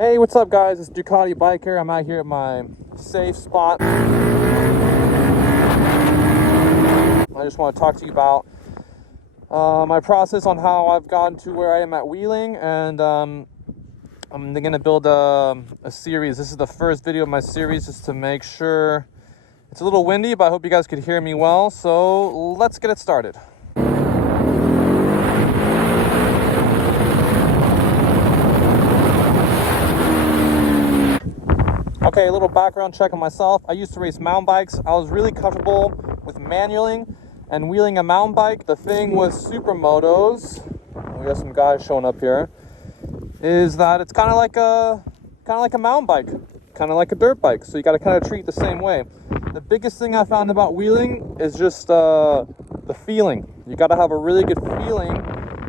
Hey, what's up guys? It's Ducati Biker. I'm out here at my safe spot. I just want to talk to you about my process on how I've gotten to where I am at wheeling, and I'm going to build a series. This is the first video of my series, just to make sure. It's a little windy, but I hope you guys could hear me well, so let's get it started. Okay, a little background check on myself. I used to race mountain bikes. I was really comfortable with manualing and wheeling a mountain bike. The thing with supermotos, we got some guys showing up here, is that it's kind of like a mountain bike, kind of like a dirt bike. So you got to kind of treat it the same way. The biggest thing I found about wheeling is just the feeling. You got to have a really good feeling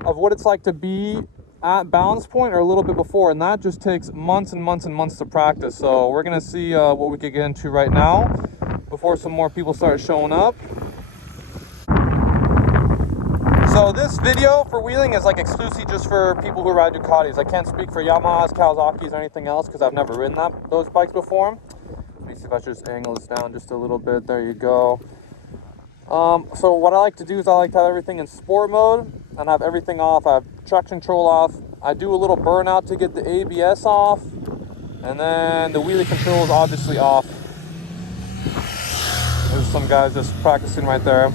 of what it's like to be at balance point or a little bit before, and that just takes months and months and months to practice. So we're gonna see what we could get into right now before some more people start showing up. So this video for wheeling is like exclusive just for people who ride Ducatis. I can't speak for Yamahas, Kawasaki's, or anything else because I've never ridden those bikes before. Let me see if I just angle this down just a little bit. There you go. So what I like to do is I like to have everything in sport mode and have everything off. I have traction control off. I do a little burnout to get the ABS off, and then the wheelie control is obviously off. There's some guys just practicing right there.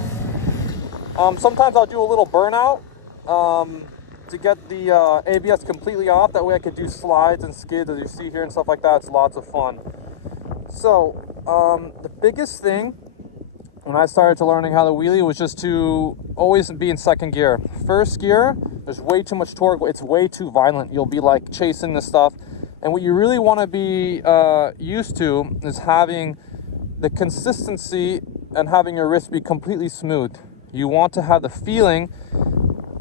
Sometimes I'll do a little burnout to get the ABS completely off. That way I could do slides and skids as you see here and stuff like that. It's lots of fun. So the biggest thing when I started to learning how to wheelie was just to always be in second gear. First gear, there's way too much torque. It's way too violent. You'll be like chasing this stuff. And what you really want to be used to is having the consistency and having your wrist be completely smooth. You want to have the feeling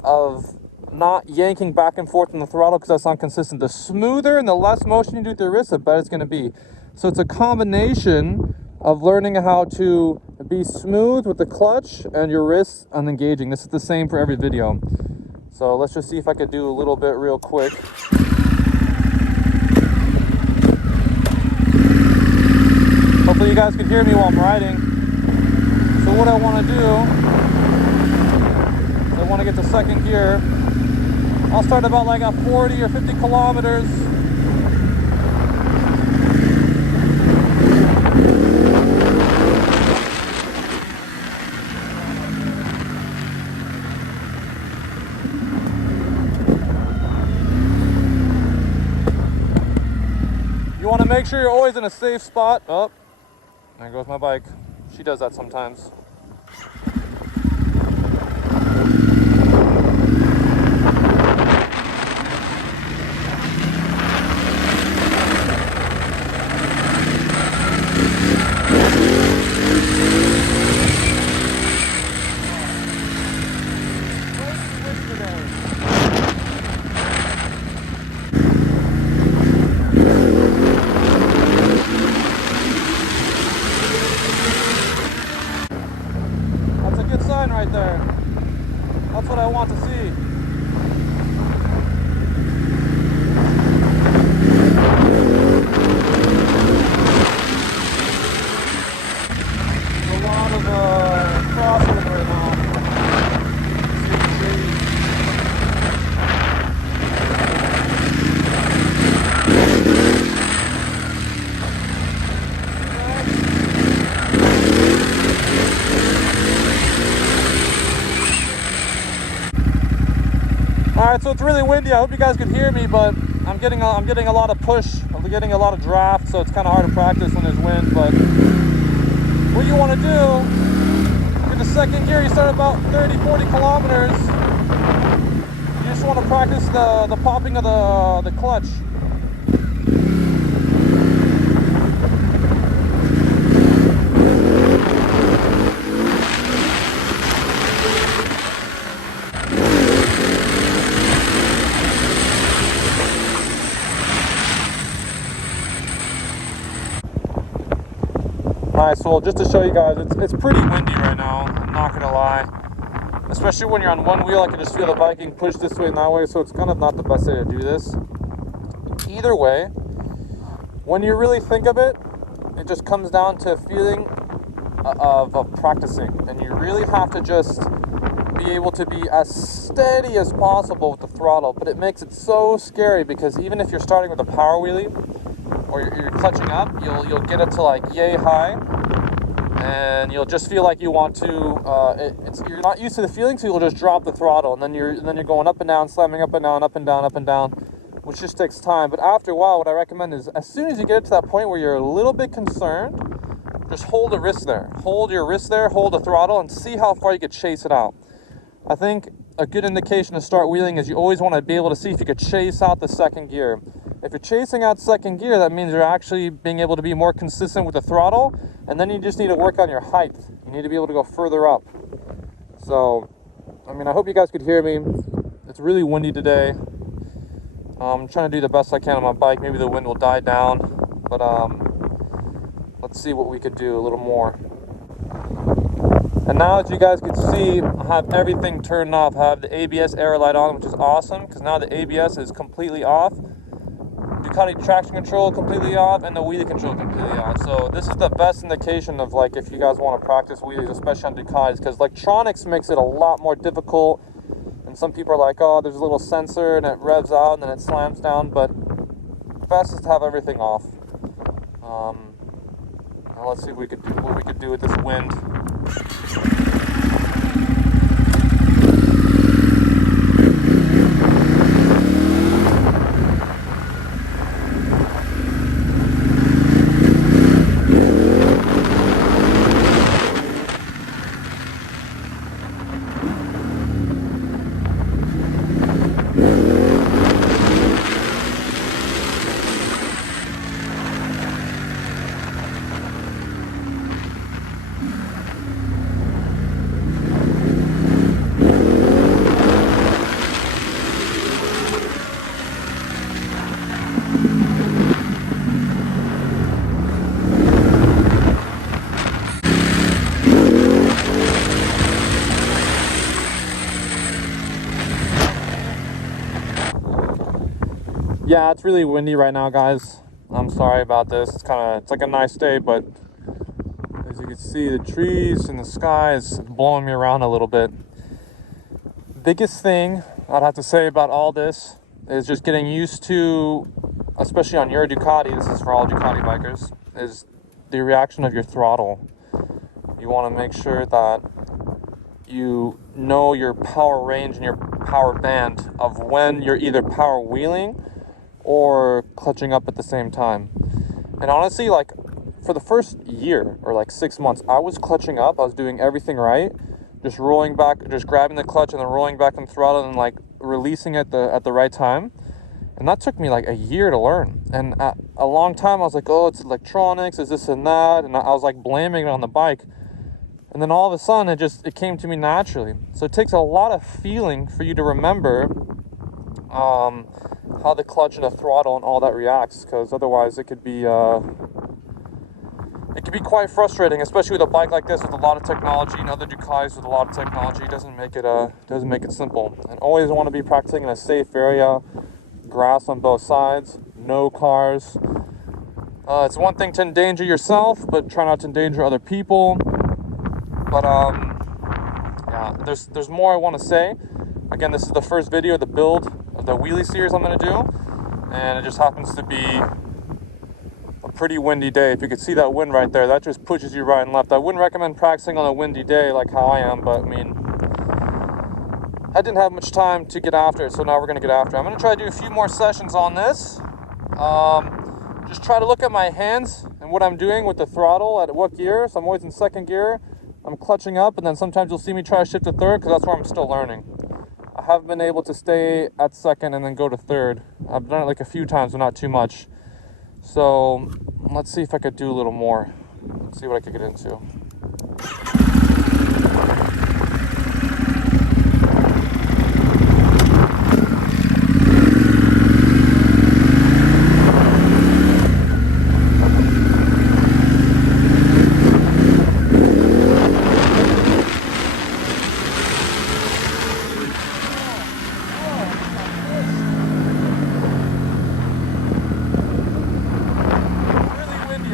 of not yanking back and forth in the throttle because that's not consistent. The smoother and the less motion you do with your wrist, the better it's going to be. So it's a combination of learning how to be smooth with the clutch and your wrists unengaging. This is the same for every video. So let's just see if I could do a little bit real quick. Hopefully you guys can hear me while I'm riding. So what I want to do, I want to get to second gear. I'll start about like at 40 or 50 kilometers. You want to make sure you're always in a safe spot. Oh, there goes my bike. She does that sometimes. Right there. That's what I want to see. A lot of crosswind right now. Alright, so it's really windy. I hope you guys can hear me, but I'm getting a lot of push. I'm getting a lot of draft, so it's kind of hard to practice when there's wind. But what you want to do, in the second gear, you start about 30, 40 kilometers. You just want to practice the popping of the clutch. Alright, so just to show you guys, it's pretty windy right now, I'm not gonna lie. Especially when you're on one wheel, I can just feel the bike push this way and that way, so it's kind of not the best way to do this. Either way, when you really think of it, it just comes down to a feeling of practicing. And you really have to just be able to be as steady as possible with the throttle. But it makes it so scary because even if you're starting with a power wheelie or you're clutching up, you'll get it to like yay high. And you'll just feel like you want to. You're not used to the feeling, so you'll just drop the throttle, and then you're going up and down, slamming up and down, up and down, up and down, which just takes time. But after a while, what I recommend is, as soon as you get to that point where you're a little bit concerned, just hold the wrist there, hold your wrist there, hold the throttle, and see how far you could chase it out. I think a good indication to start wheeling is you always want to be able to see if you could chase out the second gear. If you're chasing out second gear, that means you're actually being able to be more consistent with the throttle, and then you just need to work on your height. You need to be able to go further up. So, I mean, I hope you guys could hear me. It's really windy today. I'm trying to do the best I can on my bike. Maybe the wind will die down, but let's see what we could do a little more. And now, as you guys can see, I have everything turned off. I have the ABS air light on, which is awesome, because now the ABS is completely off. Ducati traction control completely off, and the wheelie control completely off. So this is the best indication of, like, if you guys want to practice wheelies, especially on Ducatis, because electronics makes it a lot more difficult. And some people are like, oh, there's a little sensor and it revs out and then it slams down, but best is to have everything off. Now let's see if we could do what we could do with this wind. Yeah, it's really windy right now, guys. I'm sorry about this. It's like a nice day, but as you can see, the trees and the sky is blowing me around a little bit. Biggest thing I'd have to say about all this is just getting used to, especially on your Ducati, this is for all Ducati bikers, is the reaction of your throttle. You want to make sure that you know your power range and your power band of when you're either power wheeling or clutching up at the same time. And honestly, like, for the first year or like 6 months, I was clutching up. I was doing everything right, just rolling back, just grabbing the clutch and then rolling back on the throttle and like releasing it at the right time. And that took me like a year to learn. And a long time I was like, oh, it's electronics, it's this and that, and I was like blaming it on the bike. And then all of a sudden it came to me naturally. So it takes a lot of feeling for you to remember how the clutch and the throttle and all that reacts, because otherwise it could be quite frustrating, especially with a bike like this with a lot of technology, and other Ducatis with a lot of technology. It doesn't make it simple. And always want to be practicing in a safe area, grass on both sides, no cars. It's one thing to endanger yourself, but try not to endanger other people. But yeah, there's more I want to say. Again, this is the first video of the build of the wheelie series I'm going to do, and it just happens to be a pretty windy day. If you could see that wind right there, that just pushes you right and left. I wouldn't recommend practicing on a windy day like how I am, but I mean, I didn't have much time to get after it, so now we're going to get after it. I'm going to try to do a few more sessions on this. Just try to look at my hands and what I'm doing with the throttle at what gear. So I'm always in second gear. I'm clutching up, and then sometimes you'll see me try to shift to third because that's where I'm still learning. I haven't been able to stay at second and then go to third. I've done it like a few times, but not too much. So let's see if I could do a little more. Let's see what I could get into.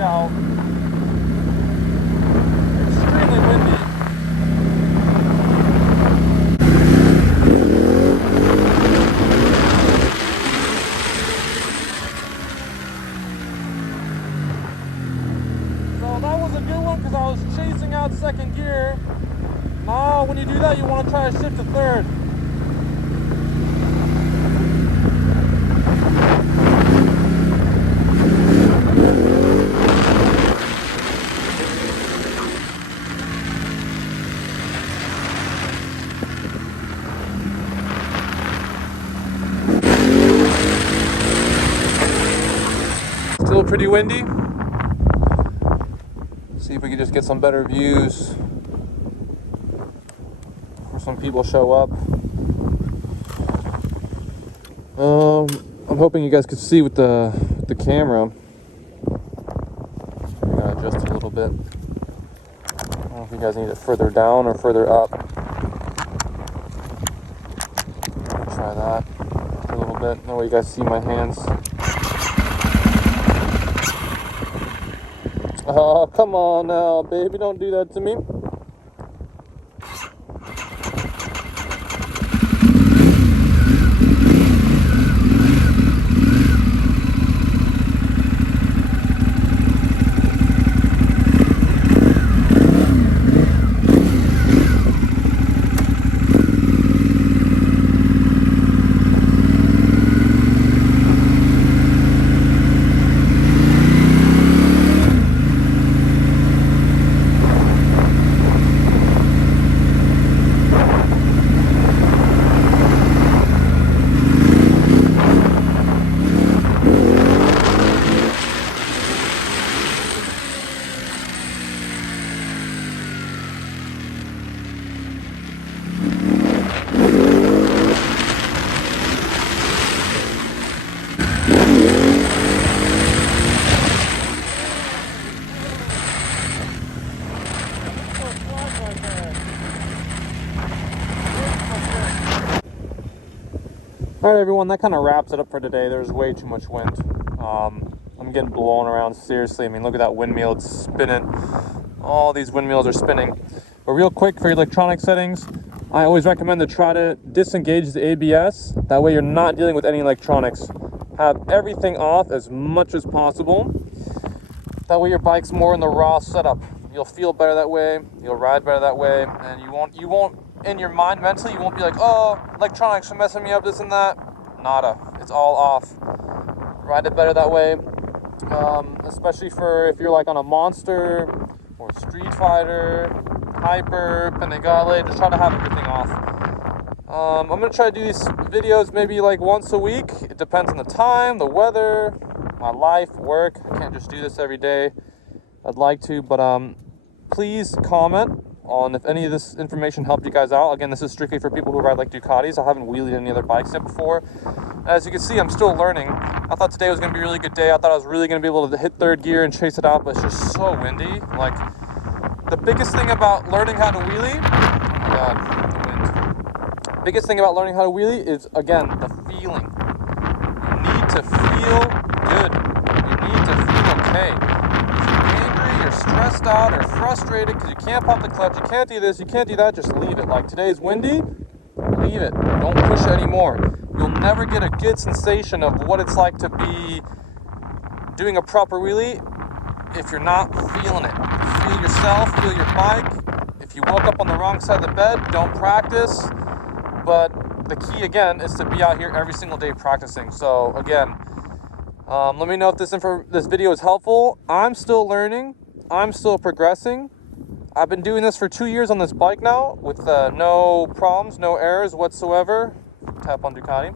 out. Extremely windy. So that was a good one because I was chasing out second gear. Now when you do that, you want to try to shift to third. Still pretty windy. See if we can just get some better views before some people show up. I'm hoping you guys could see with the camera. I'm gonna adjust it a little bit. I don't know if you guys need it further down or further up. Try that a little bit. That way you guys see my hands. Oh, come on now, baby. Don't do that to me. Alright everyone, that kind of wraps it up for today. There's way too much wind. I'm getting blown around, seriously. I mean, look at that windmill, it's spinning. All these windmills are spinning. But real quick, for your electronic settings, I always recommend to try to disengage the ABS. That way you're not dealing with any electronics. Have everything off as much as possible. That way your bike's more in the raw setup. You'll feel better that way, you'll ride better that way, and you won't in your mind mentally, you won't be like, oh, electronics are messing me up, this and that. Nada. It's all off. Ride it better that way. Especially for if you're like on a Monster or Street Fighter, Hyper, Panigale, just try to have everything off. I'm going to try to do these videos maybe like once a week. It depends on the time, the weather, my life, work. I can't just do this every day. I'd like to, but please comment on if any of this information helped you guys out. Again, this is strictly for people who ride like Ducatis. I haven't wheelied any other bikes yet before. As you can see, I'm still learning. I thought today was going to be a really good day. I thought I was really going to be able to hit third gear and chase it out, but it's just so windy. Like, the biggest thing about learning how to wheelie, oh my god, wind. Biggest thing about learning how to wheelie is, again, the feeling. You need to feel good. You need to feel okay. Stressed out or frustrated because you can't pop the clutch, you can't do this, you can't do that, just leave it. Like today's windy, leave it. Don't push it anymore. You'll never get a good sensation of what it's like to be doing a proper wheelie if you're not feeling it. Feel yourself, feel your bike. If you woke up on the wrong side of the bed, don't practice. But the key again is to be out here every single day practicing. So again, let me know if this video is helpful. I'm still learning. I'm still progressing. I've been doing this for 2 years on this bike now with no problems, no errors whatsoever. Tap on Ducati.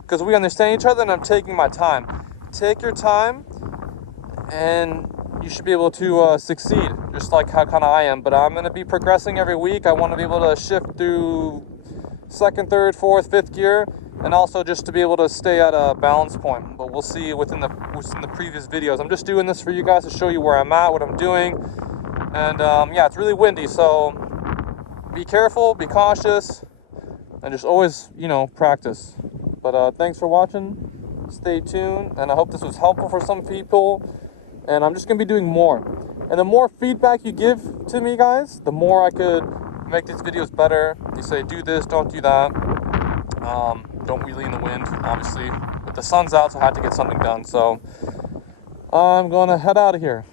Because we understand each other and I'm taking my time. Take your time and you should be able to succeed, just like how kind of I am. But I'm going to be progressing every week. I want to be able to shift through second, third, fourth, fifth gear, and also just to be able to stay at a balance point. But we'll see within the previous videos. I'm just doing this for you guys to show you where I'm at, what I'm doing. And yeah, it's really windy, so be careful, be cautious, and just always, practice. But thanks for watching. Stay tuned, and I hope this was helpful for some people. and I'm just gonna be doing more. And the more feedback you give to me, guys, the more I could make these videos better. You say, do this, don't do that. Don't wheelie in the wind, obviously. But the sun's out, so I had to get something done. So I'm gonna head out of here.